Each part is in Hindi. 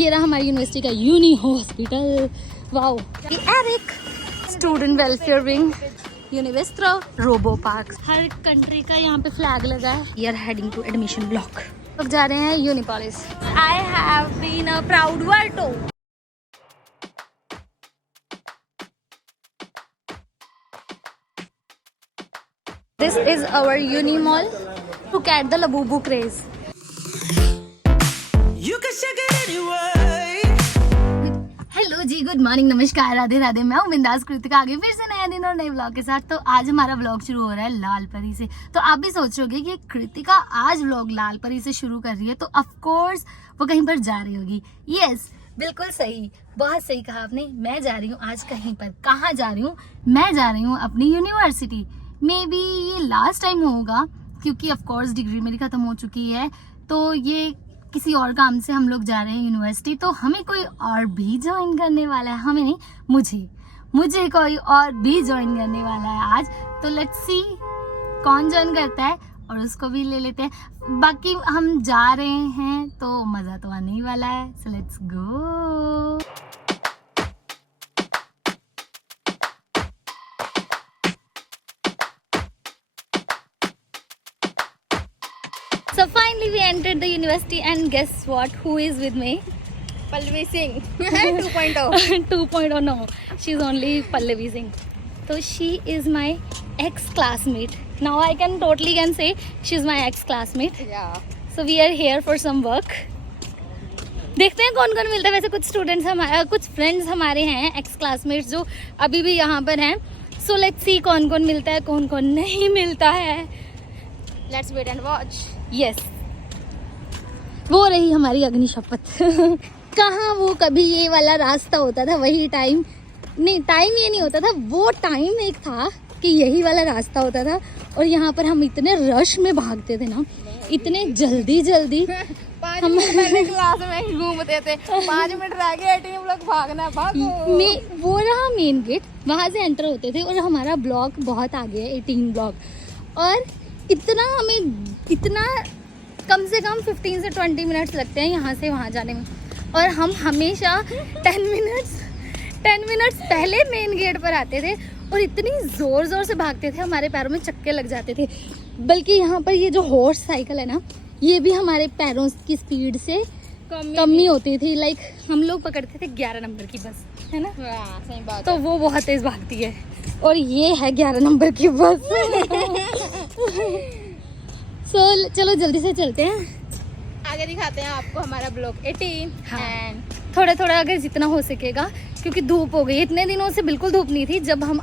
ये रहा हमारी यूनिवर्सिटी का uni hospital. Wow, Eric student welfare wing, Univestro, robo park, हर कंट्री का यहाँ पे फ्लैग लगा है। We are heading to admission block. लोग जा रहे हैं Unipolis. I have been a proud Verto. This is our uni mall. Look at the Labubu craze. You can shake it anyway. Hello ji, good morning, नमस्कार, राधे राधे। मैं हूँ बिंदास कृतिका, आगे फिर से नया दिन और नए व्लॉग के साथ। तो आज हमारा व्लॉग शुरू हो रहा है लाल परी से। तो आप भी सोच रहे होगे कि कृतिका आज व्लॉग लाल परी से शुरू कर रही है, तो ऑफ कोर्स वो कहीं पर जा रही होगी। यस, बिल्कुल सही, बहुत सही कहा आपने। मैं जा रही हूँ आज कहीं पर। कहाँ जा रही हूँ? मैं जा रही हूँ अपनी यूनिवर्सिटी। मे बी ये लास्ट टाइम होगा क्योंकि ऑफ कोर्स डिग्री मेरी खत्म हो चुकी है। तो ये किसी और काम से हम लोग जा रहे हैं यूनिवर्सिटी। तो हमें कोई और भी ज्वाइन करने वाला है। हमें नहीं, मुझे कोई और भी ज्वाइन करने वाला है आज। तो लेट्स सी कौन ज्वाइन करता है और उसको भी ले लेते हैं। बाकी हम जा रहे हैं तो मजा तो आने ही वाला है। So let's go. So finally we entered the university and guess what? Who is with me? Pallavi Singh 2.0. 2.0 no, she's only Pallavi Singh. So she is my ex-classmate. Now I can say she's my ex-classmate. Yeah. So we are here for some work. देखते हैं कौन कौन मिलता है। वैसे कुछ स्टूडेंट्स हमारे, कुछ फ्रेंड्स हमारे हैं एक्स क्लासमेट्स जो अभी भी यहाँ पर हैं। सो लेट्स सी कौन कौन मिलता है, कौन कौन नहीं मिलता है। Let's wait and watch. Yes, वो रही हमारी अग्नि शपथ। कहाँ वो कभी ये वाला रास्ता होता था, वही टाइम नहीं, टाइम ये नहीं होता था, वो टाइम एक था कि यही वाला रास्ता होता था। और यहाँ पर हम इतने रश में भागते थे ना, इतने जल्दी 5 मिनट पहले क्लास में घूमते थे, 5 मिनट रह गए, टीम लोग भागना, भागो। वो रहा मेन गेट, वहाँ से एंटर होते थे। और हमारा ब्लॉक बहुत आगे है, 18 ब्लॉक। और इतना कम से कम 15 से 20 मिनट्स लगते हैं यहाँ से वहाँ जाने में। और हम हमेशा 10 मिनट्स पहले मेन गेट पर आते थे और इतनी ज़ोर से भागते थे, हमारे पैरों में चक्के लग जाते थे। बल्कि यहाँ पर ये जो हॉर्स साइकिल है ना, ये भी हमारे पैरों की स्पीड से कमी होती थी। लाइक हम लोग पकड़ते थे 11 नंबर की बस, है ना? सही बात तो वो बहुत तेज भागती है और ये है 11 नंबर की बस। सो चलो जल्दी से चलते हैं, आगे दिखाते हैं आपको हमारा ब्लॉक 18। हाँ, थोड़ा अगर जितना हो सकेगा, क्योंकि धूप हो गई। इतने दिनों से बिल्कुल धूप नहीं थी। जब हम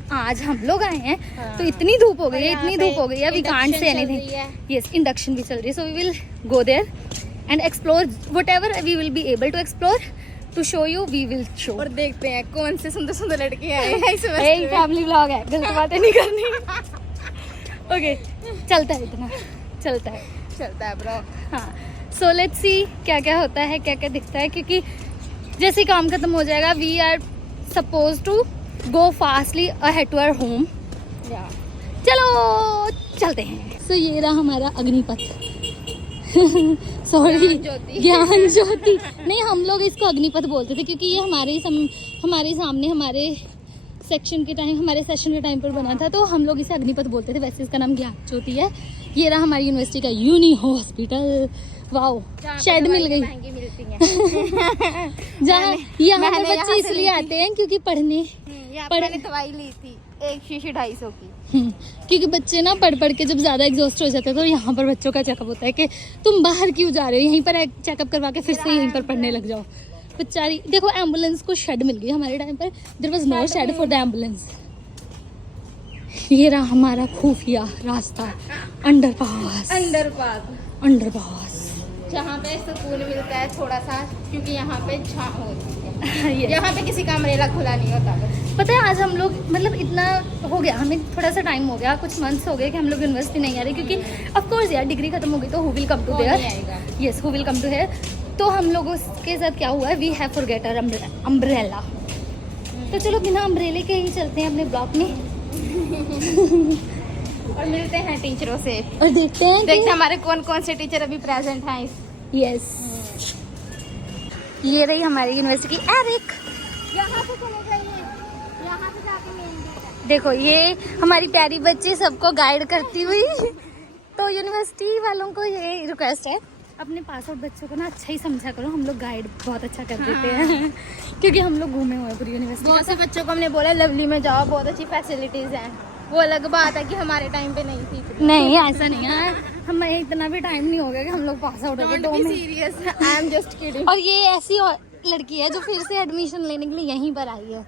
लोग आए हैं तो इतनी धूप हो गई है, we can't see anything. Yes, induction भी चल रही है। So we will go there and explore whatever we will be able to explore, to show you, we will show. और देखते हैं कौन से सुंदर लड़के आए हैं इस फैमिली व्लॉग है, गलत बातें नहीं करनी। ओके, चलता है ब्रो। हाँ, सो लेट्स सी क्या क्या होता है, क्या क्या दिखता है। क्योंकि जैसे काम खत्म हो जाएगा, we are suppose to go fastly ahead to our home. चलो चलते हैं। सो ये रहा हमारा अग्निपथ। सॉरी, ज्ञान ज्योति नहीं, हम लोग इसको अग्निपथ बोलते थे क्योंकि ये हमारे सामने हमारे सेशन के टाइम पर बना था, तो हम लोग इसे अग्निपथ बोलते थे। वैसे इसका नाम ज्ञान ज्योति है। ये रहा हमारी यूनिवर्सिटी का यूनी हॉस्पिटल। वाओ, शेड मिल गई। जहाँ यहाँ पर बच्चे इसलिए आते हैं क्योंकि पढ़ने दवाई ली थी, एक शीशी 250 की। क्योंकि बच्चे ना पढ़ के जब ज्यादा एग्जॉस्ट हो जाते हैं तो यहाँ पर बच्चों का चेकअप होता है कि तुम बाहर क्यों जा रहे हो, यहीं पर चेकअप करवा के फिर से यहीं पर पढ़ने लग जाओ। बेचारी देखो, एम्बुलेंस को शेड मिल गई। हमारे टाइम पर there was no shade for the ambulance. ये रहा हमारा खुफिया रास्ता, अंडरपास, जहाँ पे सुकून मिलता है थोड़ा सा, क्योंकि यहाँ पे छाँव होती है। यहाँ पे किसी का अम्ब्रेला खुला नहीं होता। पता है आज हम लोग, मतलब इतना हो गया, हमें थोड़ा सा टाइम हो गया, कुछ मंथ्स हो गए कि हम लोग यूनिवर्सिटी नहीं आ रहे। क्योंकि ऑफ कोर्स यार डिग्री खत्म हो गई तो who will come to there. Yes, who will come to here. तो हम लोगों के साथ क्या हुआ है, we have forget our umbrella. तो चलो बिना अम्ब्रेले के ही चलते हैं अपने ब्लॉक में और मिलते हैं टीचरों से और देखते हैं हमारे कौन कौन से टीचर अभी प्रेजेंट हैं। यस, ये रही हमारी यूनिवर्सिटी की एरिक। यहाँ से चले जाइए, यहाँ से जाके मेन गेट है। देखो ये हमारी प्यारी बच्ची सबको गाइड करती हुई। तो यूनिवर्सिटी वालों को ये रिक्वेस्ट है, अपने पास आउट बच्चों को ना अच्छा ही समझा करो। हम लोग गाइड बहुत अच्छा कर देते हैं क्योंकि हम लोग घूमे हुए हैं पूरी यूनिवर्सिटी। बहुत से बच्चों को हमने बोला लवली में जाओ, बहुत अच्छी फैसिलिटीज हैं। वो अलग बात है कि हमारे टाइम पे नहीं थी इतनी। नहीं ऐसा नहीं है, हमें इतना भी टाइम नहीं हो गया कि हम लोग पास आउट हो गए। Don't be serious, I am just kidding। और ये ऐसी लड़की है जो फिर से एडमिशन लेने के लिए यहीं पर आई है।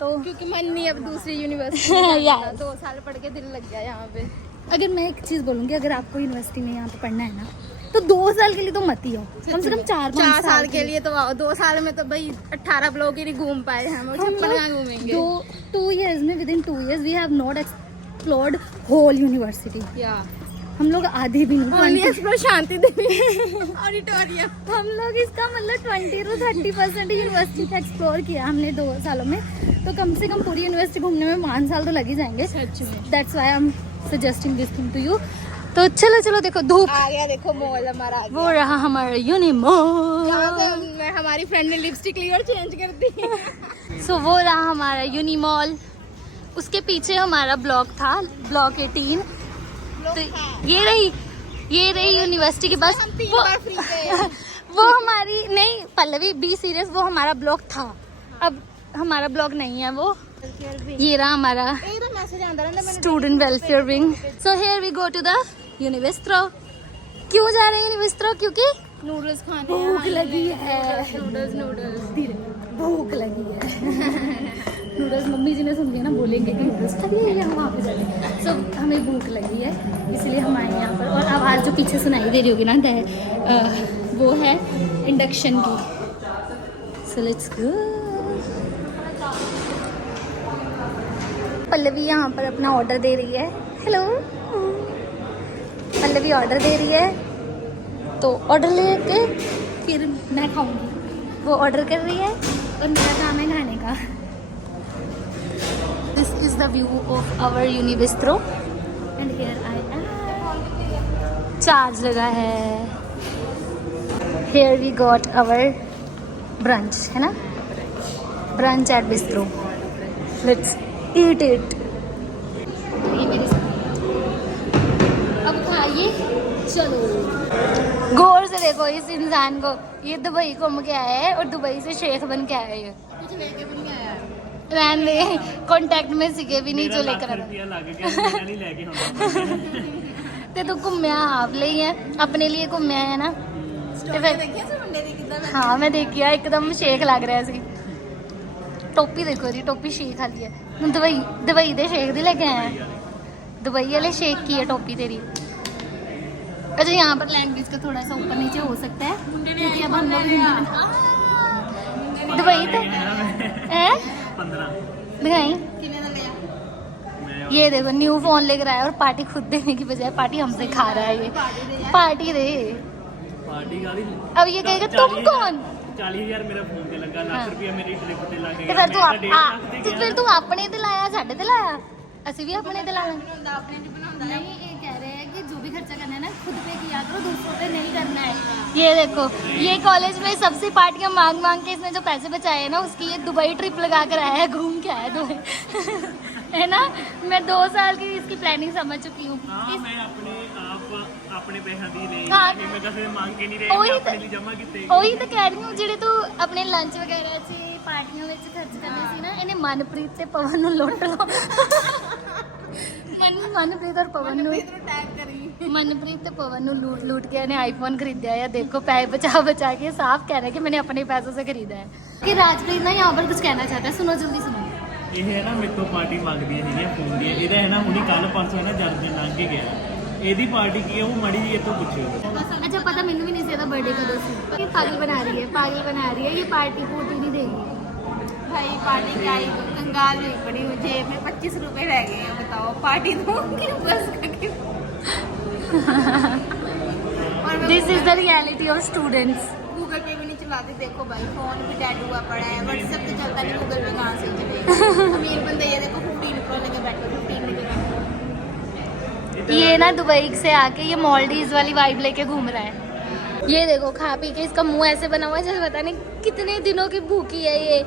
तो क्योंकि मन नहीं अब दूसरी यूनिवर्सिटी Yes। 2 साल पढ़ के दिल लग गया यहाँ पे। अगर मैं एक चीज़ बोलूँगी, अगर आपको यूनिवर्सिटी में यहाँ पे पढ़ना है ना तो 2 साल के लिए तो मत ही हो, कम से कम 4 साल के लिए तो आओ। 2 साल में तो भाई 18 ब्लॉक ही नहीं घूम पाए हम लोग। कहाँ घूमेंगे? 2 years में, within 2 years we have not explored whole university. या हम लोग आधे भी नहीं, एक्सप्लोर शांति देवी ऑडिटोरियम। हम लोग इसका मतलब 20 to 30% यूनिवर्सिटी का एक्सप्लोर किया हमने 2 सालों में। तो कम से कम पूरी यूनिवर्सिटी घूमने में 5 साल तो लग ही जाएंगे। That's why I am suggesting this thing to you. तो चलो चलो, देखो धूप आ गया, देखो मॉल हमारा आ गया। वो रहा हमारा यूनि मॉल। यहाँ से हमारी फ्रेंड ने लिपस्टिक ली और चेंज कर दी। सो वो रहा हमारा यूनि मॉल। उसके पीछे हमारा ब्लॉक था, ब्लॉक 18। तो ये रही यूनिवर्सिटी की बस। वो हमारी नहीं पल्लवी, बी सीरियस, वो हमारा ब्लॉक था, अब हमारा ब्लॉक नहीं है वो। ये रहा हमारा student welfare wing. So here we go to the university. क्यों जा रहे हैं यूनिवर्सिटी? क्योंकि नूडल्स खाने भूख लगी है। नूडल्स भूख लगी है। नूडल्स मम्मी जी ने सुन लिया ना, बोलेंगे कि नूडल्स खा लिए, हम वहाँ पे जाते। सो हमें भूख लगी है इसलिए हम आए यहाँ पर। और आवाज़ जो पीछे सुनाई दे रही होगी ना, वो है इंडक्शन की। So let's go. पल्लवी यहाँ पर अपना ऑर्डर दे रही है। हेलो, पल्लवी ऑर्डर दे रही है। तो ऑर्डर लेके फिर मैं खाऊंगी। वो ऑर्डर कर रही है और मेरा काम है खाने का। This is the view of our university and here I am. Charge लगा है। Here we got our brunch, है ना, brunch at bistro. Let's eat it. ये मेरी अब खाइए, चलो। गौर से देखो इस इंसान को, ये दुबई घूम के आया है और दुबई से शेख बन के आया है। कुछ लेके भी नहीं आया। रहने दे, कांटेक्ट में सिके भी नहीं जो लेकर आया। ते तू घूमया आप ਲਈ है, अपने लिए घूमया है ना। हाँ मैं देखिया, एकदम शेख लग रहा सी। टोपी देखो जी, टोपी शेख वाली है। दुबई दे शेख दी लेके आए हैं। दुबई वाले शेख की है टोपी तेरी। अच्छा यहाँ पर लैंग्वेज का थोड़ा सा ऊपर नीचे हो सकता है क्योंकि अब हम लोग दुबई तो दिखाई। ये देखो न्यू फोन लेकर आया और पार्टी खुद देने की बजाय पार्टी हमसे खा रहा है। ये पार्टी दे। अब ये कहेगा तुम कौन? 40,000 मेरा फोन ते लगा, लाख रुपया मेरी ट्रिप ते लग ਤੇ गया। ਫਿਰ ਤੂੰ ਆਪਣੇ ਤੇ ਲਾਇਆ, ਸਾਡੇ ਤੇ ਲਾਇਆ, ਅਸੀਂ ਵੀ ਆਪਣੇ ਤੇ ਲਾ ਲਾਂਗੇ। नहीं ये कह रहे हैं कि जो भी खर्चा करना है ना खुद पे किया करो, दूसरों पे नहीं करना है। ये देखो, ये कॉलेज में सबसे पार्टियां मांग मांग के इसने जो पैसे बचाए हैं ना, उसकी ये दुबई ट्रिप लगा कर आया है, घूम के आया दुबई। है ना, मैं 2 साल की इसकी प्लानिंग समझ चुकी हूँ। हाँ, मैं अपने पैसा दी नहीं, हाँ। मैं कसे मांग के नहीं रही, मैं अपने लिए जमा किते। ਉਹੀ ਤਾਂ ਕਹਿ ਰਹੀ ਹੂੰ, ਜਿਹੜੇ ਤੂੰ ਆਪਣੇ ਲੰਚ ਵਗੈਰਾ 'ਚ ਪਾਰਟੀਆਂ ਵਿੱਚ ਖਰਚ ਕਰਨੇ ਸੀ ਨਾ, ਇਹਨੇ ਮਨਪ੍ਰੀਤ ਤੇ ਪਵਨ ਨੂੰ ਲੁੱਟ ਲਓ। ਮਨਪ੍ਰੀਤ ਔਰ ਪਵਨ ਨੂੰ, मनप्रीत तो पवन लूट लूट के ने आईफोन खरीदा है। देखो पैसे बचा बचा के साफ कह रहे हैं कि मैंने अपने पैसों से खरीदा है। कि राजप्रीत ना यहाँ पर कुछ कहना चाहता है, सुनो जल्दी सुनो। ਇਹ ਹੈ ਨਾ ਮੇਰੇ ਤੋਂ ਪਾਰਟੀ ਮੰਗਦੀ ਸੀਗੀ ਫੋਨ ਦੀ। ਇਹਦਾ ਹੈ ਨਾ ਹੁਣੀ ਕੱਲ ਪਰਸੋਂ ਹੈ ਨਾ ਜਨਮਦਿਨ ਲੰਘ ਕੇ ਗਿਆ। ਇਹਦੀ ਪਾर्टी की है वो मड़ी जी तो पूछो। अच्छा पता मैंने भी नहीं था बर्थडे कदों से। ये पागल बना रही है, पागल बना रही है। ये पार्टी पूर्टी नहीं देगी भाई। पार्टी क्या आई, कंगाल हुई पड़ी हूँ, जेब में 25 रुपए रह गए हैं। बताओ पार्टी दूंगी बस करके। This is the reality of students. Google पे भी नहीं चलाते। देखो भाई फोन भी डेड हुआ पड़ा है, व्हाट्सएप तो चलता नहीं, गूगल पे कहाँ से चलेगा। अमीर बंदे ये देखो 15 प्रो लेके बैठो, 15 लेके बैठो। ये ना दुबई से आके ये मॉलडीव्स वाली वाइब लेके घूम रहा है। ये देखो खा पी के इसका मुंह ऐसे बना हुआ है जैसे पता नहीं कितने दिनों की भूखी है ये।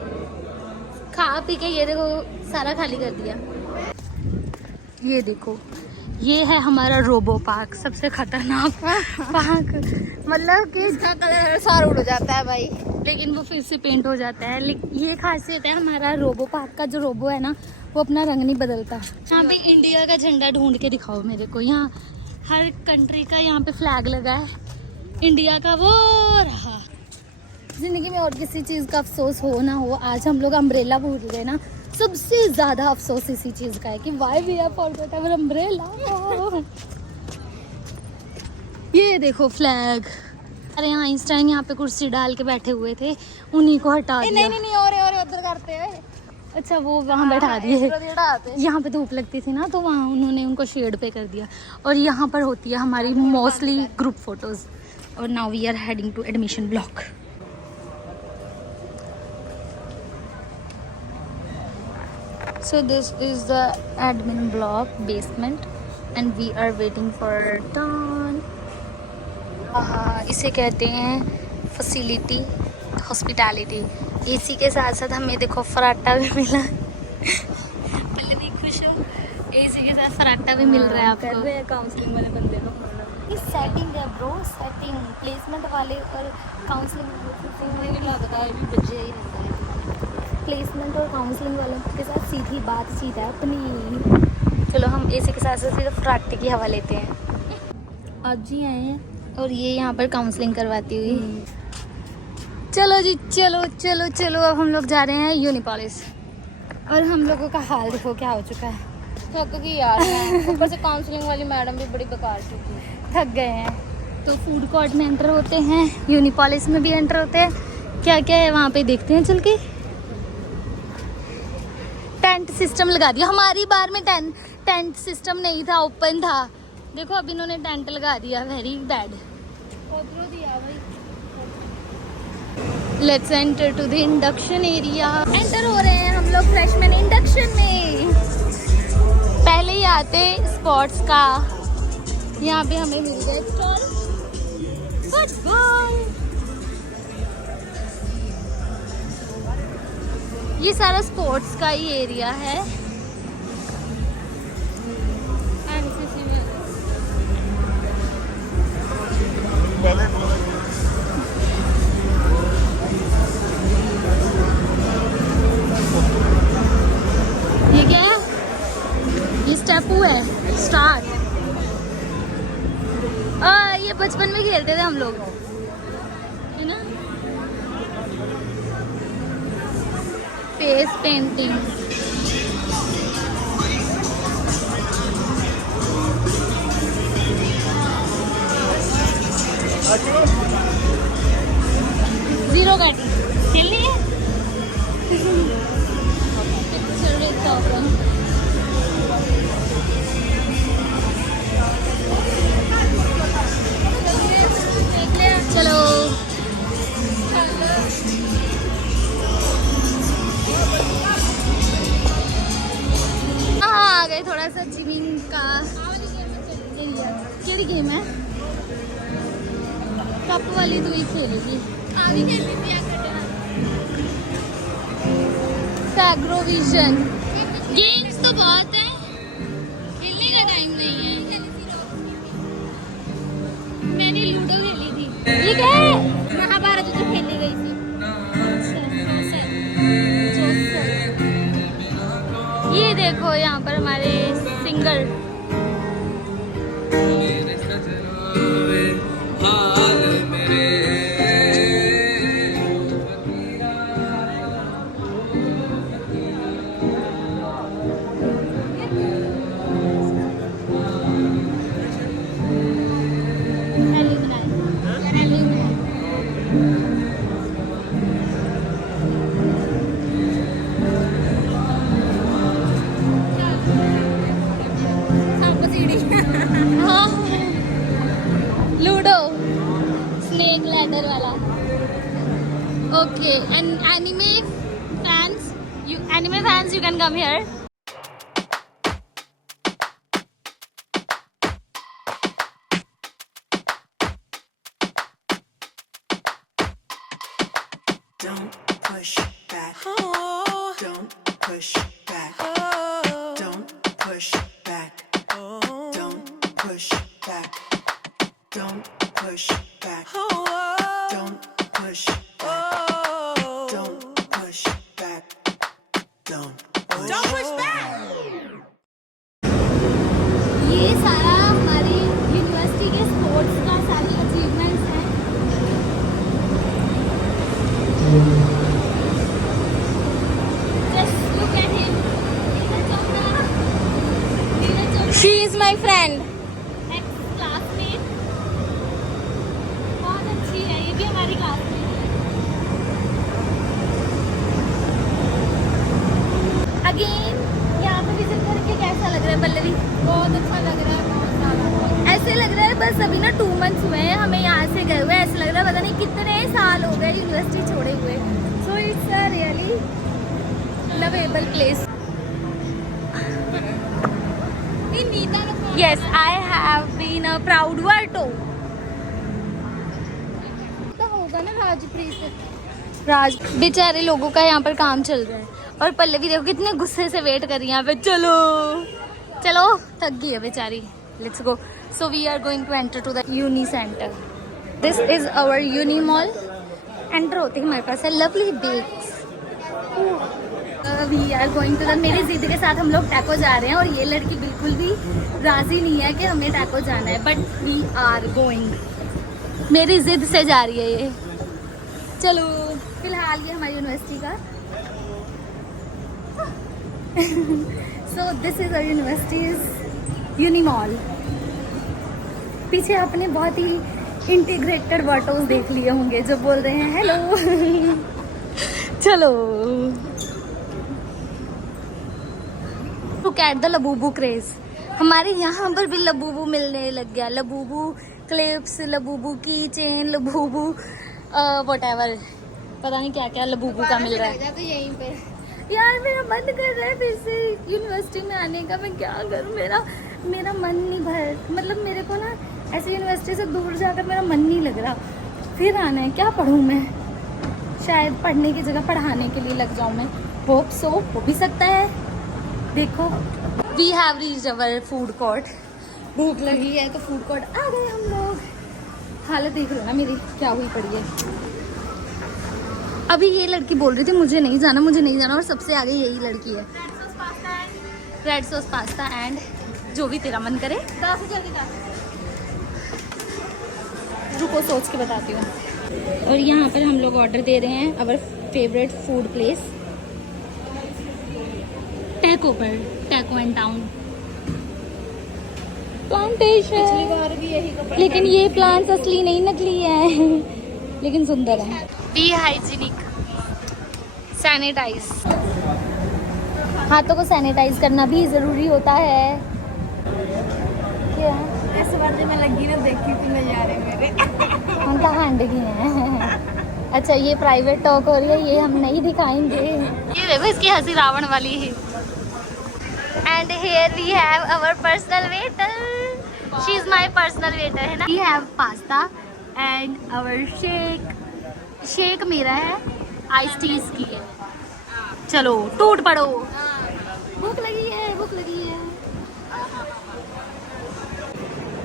खा पी के ये देखो सारा खाली कर दिया। ये देखो ये है हमारा रोबो पार्क, सबसे खतरनाक पार्क। मतलब कि इसका कलर सारा उड़ जाता है भाई, लेकिन वो फिर से पेंट हो जाता है। ये खासियत है हमारा रोबो पार्क का, जो रोबो है ना वो अपना रंग नहीं बदलता। यहाँ पे इंडिया का झंडा ढूंढ के दिखाओ मेरे को। यहाँ हर कंट्री का यहाँ पे फ्लैग लगा है, इंडिया का वो रहा। जिंदगी में और किसी चीज का अफसोस हो ना हो, आज हम लोग अम्ब्रेला भूल गए ना, सबसे ज्यादा अफसोस इसी चीज का है कि why we have forgot our umbrella. ये देखो फ्लैग। अरे यहाँ आइंस्टाइन यहाँ पे कुर्सी डाल के बैठे हुए थे, उन्हीं को हटा दिया। नहीं और उधर करते हैं। अच्छा वो वहाँ बैठा दिए। यहाँ पे धूप लगती थी ना तो वहाँ उन्होंने उनको शेड पे कर दिया। और यहाँ पर होती है हमारी मोस्टली ग्रुप फोटोज। और now we are heading to admission block. So this is the admin block basement and we are waiting for turn. इसे कहते हैं फैसिलिटी हॉस्पिटैलिटी। एसी के साथ साथ हमें देखो फराटा भी मिला। पहले भी खुश हो, एसी के साथ फराटा भी मिल रहा है आपको। कर रहे हैं काउंसलिंग वाले बंदे को। ये सेटिंग है ब्रो, सेटिंग। प्लेसमेंट वाले और काउंसलिंग लगता है भी बच्चे ही रहता है। प्लेसमेंट और काउंसलिंग वालों के साथ सीधी बातचीत है अपनी। चलो हम एसी के साथ साथ सिर्फ फराटे की हवा लेते हैं। आज ही आए हैं और ये यहाँ पर काउंसलिंग करवाती हुई। चलो जी चलो चलो चलो, अब हम लोग जा रहे हैं यूनिपॉलिस। और हम लोगों का हाल देखो क्या हो चुका है। थक गई यार मैं। ऊपर से काउंसलिंग वाली मैडम भी बड़ी बेकार चुकी है। थक गए हैं। तो फूड कोर्ट में एंटर होते हैं, यूनिपॉलिस में भी एंटर होते हैं। क्या क्या है वहाँ पे देखते हैं चल के। टेंट सिस्टम लगा दिया। हमारी बार में टेंट सिस्टम नहीं था, ओपन था। देखो अब इन्होंने टेंट लगा दिया, very bad. Let's enter to the induction area. Enter हो रहे हैं हम लोग फ्रेशमैन इंडक्शन में। पहले ही आते स्पोर्ट्स का, यहाँ पे हमें मिल गया स्टॉल फुटबॉल। ये सारा स्पोर्ट्स का ही एरिया है। ये क्या है? ये स्टेपू है, स्टार्ट। ये बचपन में खेलते थे हम लोग, है ना। Face painting. जीरो गाड़ी खेलनी है। चलो आ गए थोड़ा सा जिमिंग का एरिया। क्या गेम है? कप वाली तो ही खेलेगी। एग्रोविजन गेम्स तो बहुत है, खेलने का टाइम नहीं है। मैंने लूडो खेली थी। ये क्या है? महाभारत जो खेलने गई थी। ये देखो यहाँ पर हमारे सिंगर। लूडो स्नेक लैडर वाला। Okay and anime fans you can come here. Don't push back. Don't push back. Don't push back. Don't push back. Don't push back. Don't push back. Don't push back. Don't push back. ये सारा हमारी यूनिवर्सिटी के स्पोर्ट्स का सारी अचीवमेंट्स हैं। Just look at him. She is my friend. Ex-classmate। बहुत अच्छी है, ये भी हमारी क्लासमेट है। अगेन यहाँ पे विजिट करके कैसा लग रहा है पल्लवी? बहुत अच्छा लग रहा है, बहुत ज़्यादा। ऐसे लग रहा है बस अभी ना 2 मंथ्स हुए हैं हमें यहाँ से गए हुए। ऐसे लग रहा है पता नहीं कितने साल हो गए यूनिवर्सिटी छोड़े हुए। So it's a really lovable place. Yes, I have been a proud Varto. होगा ना राज बेचारे लोगों का यहाँ पर काम चल रहा है और पल्लवी देखो कितने गुस्से से वेट कर रही है यहाँ पे। चलो चलो, थक गई है बेचारी। Let's go. So we are going to enter to the uni centre. This is our uni mall. Enter होते ही हमारे पास है lovely bakes. We are going to the, मेरी जिद के साथ हम लोग टैको जा रहे हैं और ये लड़की बिल्कुल भी राजी नहीं है कि हमें टैको जाना है, बट वी आर गोइंग। मेरी जिद से जा रही है ये। चलो फिलहाल ये हमारी यूनिवर्सिटी का so this is our university's uni mall. पीछे आपने बहुत ही इंटीग्रेटेड वर्टोस देख लिए होंगे जो बोल रहे हैं हेलो। चलो look at the Labubu craze. हमारे यहाँ पर भी लबूबू मिलने लग गया। लबूबू क्लिप्स, लबूबू की चेन, लबूबू व्हाटएवर, पता नहीं क्या क्या लबूबू का मिल रहा है। तो यहीं पे यार मेरा मन कर रहा है फिर से यूनिवर्सिटी में आने का। मैं क्या करूँ, मेरा मन नहीं भर, मतलब मेरे को ना ऐसे यूनिवर्सिटी से दूर जाकर मेरा मन नहीं लग रहा। फिर आना है, क्या पढूं मैं? शायद पढ़ने की जगह पढ़ाने के लिए लग जाऊँ मैं। होप सो, हो भी सकता है। देखो we have reached our food court. भूख लगी है तो फूड कोर्ट आ गए हम लोग। हालत देख लो ना मेरी क्या हुई पड़ी है। अभी ये लड़की बोल रही थी मुझे नहीं जाना, मुझे नहीं जाना, और सबसे आगे यही लड़की है। रेड सॉस पास्ता एंड जो भी तेरा मन करे। 10 जल्दी 10। रुको सोच के बताती हूँ। और यहाँ पर हम लोग ऑर्डर दे रहे हैं our favourite food place taco पर, टैको एंड टाउन प्लांटेशन। पिछली बार भी यही कपड़ा, लेकिन ये प्लांट्स असली नहीं नकली है लेकिन सुंदर है। बी हाइजीनिक, सैनिटाइज, हाथों को सैनिटाइज करना भी जरूरी होता है। क्या इस बार जब मैं लगी ना देखी थी नज़ारे मेरे। हम कहाँ अंडगी हैं। अच्छा ये प्राइवेट टॉक हो रही है, ये हम नहीं दिखाएंगे। ये देखो इसकी हंसी रावण वाली है। And here we have our personal waiter. She is my personal waiter, है ना। We have pasta and our shake. Shake मेरा है, आइस टी इसकी है। चलो टूट पड़ो। भूख लगी है, भूख लगी है।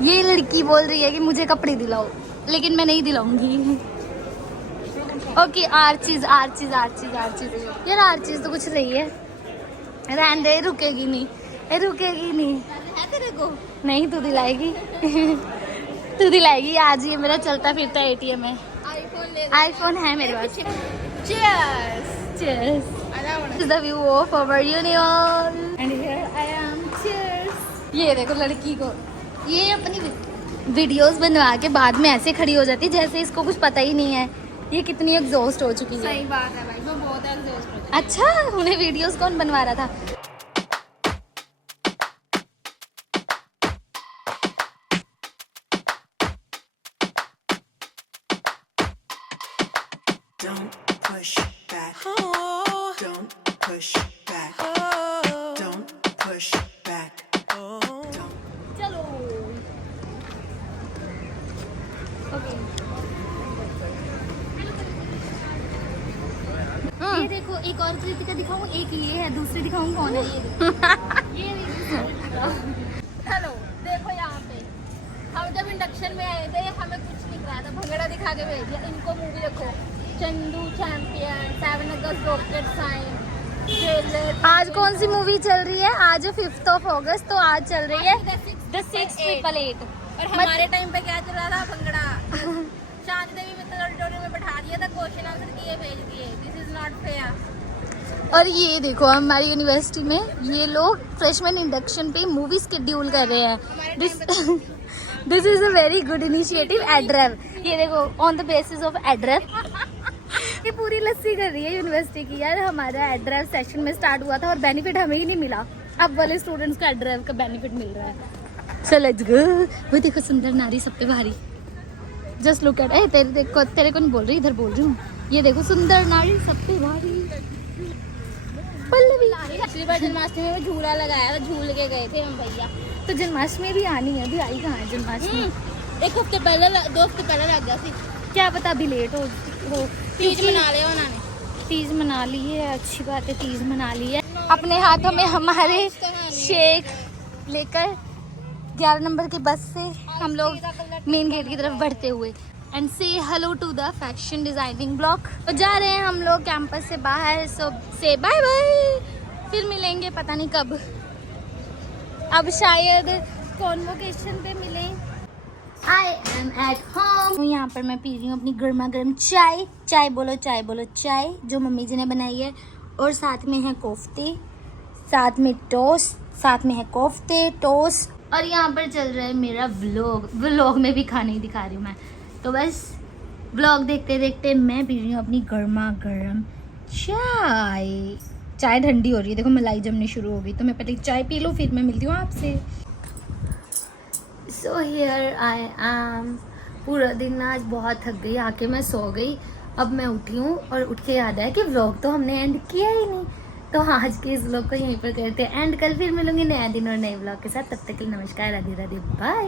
ये लड़की बोल रही है कि मुझे कपड़े दिलाओ, लेकिन मैं नहीं दिलाऊंगी। Okay Archies Archies Archies Archies. यार आर्चीज तो कुछ रही है, रहने दे, रुकेगी नहीं, रुकेगी नहीं। है तेरे को? नहीं तू दिलाएगी। तू दिलाएगी। आज ये मेरा चलता फिरता एटीएम है। आईफोन ले। आईफोन है मेरे पास। Cheers. Cheers. This is the view of our uni hall. And here I am. Cheers. ये देखो लड़की को, ये अपनी वीडियोस बनवा के बाद में ऐसे खड़ी हो जाती है जैसे इसको कुछ पता ही नहीं है ये कितनी एग्जॉस्ट हो चुकी है। सही बात है भाई, मैं बहुत एग्जॉस्ट हो गई। अच्छा उन्हें वीडियोस कौन बनवा रहा था? Don't push back. Don't push back. Don't push back. Don't. चलो ओके देखो एक और कृतिका दिखाऊं, एक ये है, दूसरी दिखाऊं कौन है ये हेलो देखो यहाँ पे हम जब इंडक्शन में आए थे हमें कुछ नहीं कराया था, भंगड़ा दिखा के भेज दिया। इनको मूवी देखो, चंदू चैंपियन, 7 अगस्त रॉकेट साइंस। आज कौन सी मूवी चल रही है? आज 5 अगस्त, तो आज चल रही है द 688। और हमारे टाइम पे क्या चल रहा था? भंगड़ा। शांति देवी मित्तल ऑडिटोरियम में बैठा दिया था, क्वेश्चन आंसर किए भेज दिए। This is not fair. और ये देखो हमारी यूनिवर्सिटी में ये लोग फ्रेशमैन इंडक्शन पे मूवी शेड्यूल कर रहे हैं। This is a very good initiative एड्रेव। ये देखो ऑन द बेसिस ऑफ एड्रेव ये पूरी लस्सी कर रही है यूनिवर्सिटी की। यार हमारा एड्रेव सेशन में स्टार्ट हुआ था और बेनिफिट हमें ही नहीं मिला, अब वाले स्टूडेंट्स को एड्रेव का बेनिफिट मिल रहा है। So let's go. वो देखो सुंदर नारी सब पे भारी, जस्ट लुक एट। तेरे को नहीं बोल रही, इधर बोल रही हूँ। ये देखो सुंदर नारी सब पे भारी। पल्लवी पिछली बार जन्माष्टमी में झूला लगाया था, झूल के गए थे हम भैया। तो जन्माष्टमी भी आनी है, अभी आई कहाँ है जन्माष्टमी? 1 हफ्ते पहले 2 हफ्ते पहले लग गया थी। क्या पता अभी लेट हो तीज मना लिया उन्होंने। तीज मना ली है, अच्छी बात है, तीज मना ली है। अपने हाथों में हमारे शेक लेकर 11 नंबर की बस से हम लोग मेन गेट की तरफ बढ़ते हुए and say hello to the fashion designing block. तो जा रहे हैं हम लोग कैंपस से बाहर। सो से बाय बाय, फिर मिलेंगे पता नहीं कब, अब शायद कॉन्वोकेशन पे मिले। I am at home. यहाँ पर मैं पी रही हूँ अपनी गर्मा गर्म चाय। चाय बोलो चाय बोलो चाय, जो मम्मी जी ने बनाई है। और साथ में है कोफ्ते, साथ में टोस्ट, साथ में है कोफ्ते टोस्ट। और यहाँ पर चल रहा है मेरा व्लॉग में भी खाने ही दिखा रही हूँ मैं। तो बस व्लॉग देखते देखते मैं पी रही हूँ अपनी गर्मा गर्म चाय। चाय ठंडी हो रही है, देखो मलाई जमनी शुरू हो गई। तो मैं पहले चाय पी लूँ, फिर मैं मिलती हूँ आपसे। So here I M. पूरा दिन आज बहुत थक गई, आके मैं सो गई। अब मैं उठी हूँ और उठ के याद आया कि व्लॉग तो हमने एंड किया ही नहीं। तो आज के इस व्लॉग को यहीं पर करते हैं एंड। कल फिर मिलूंगी नया दिन और नए व्लॉग के साथ। तब तक के लिए नमस्कार, राधे राधे, बाय।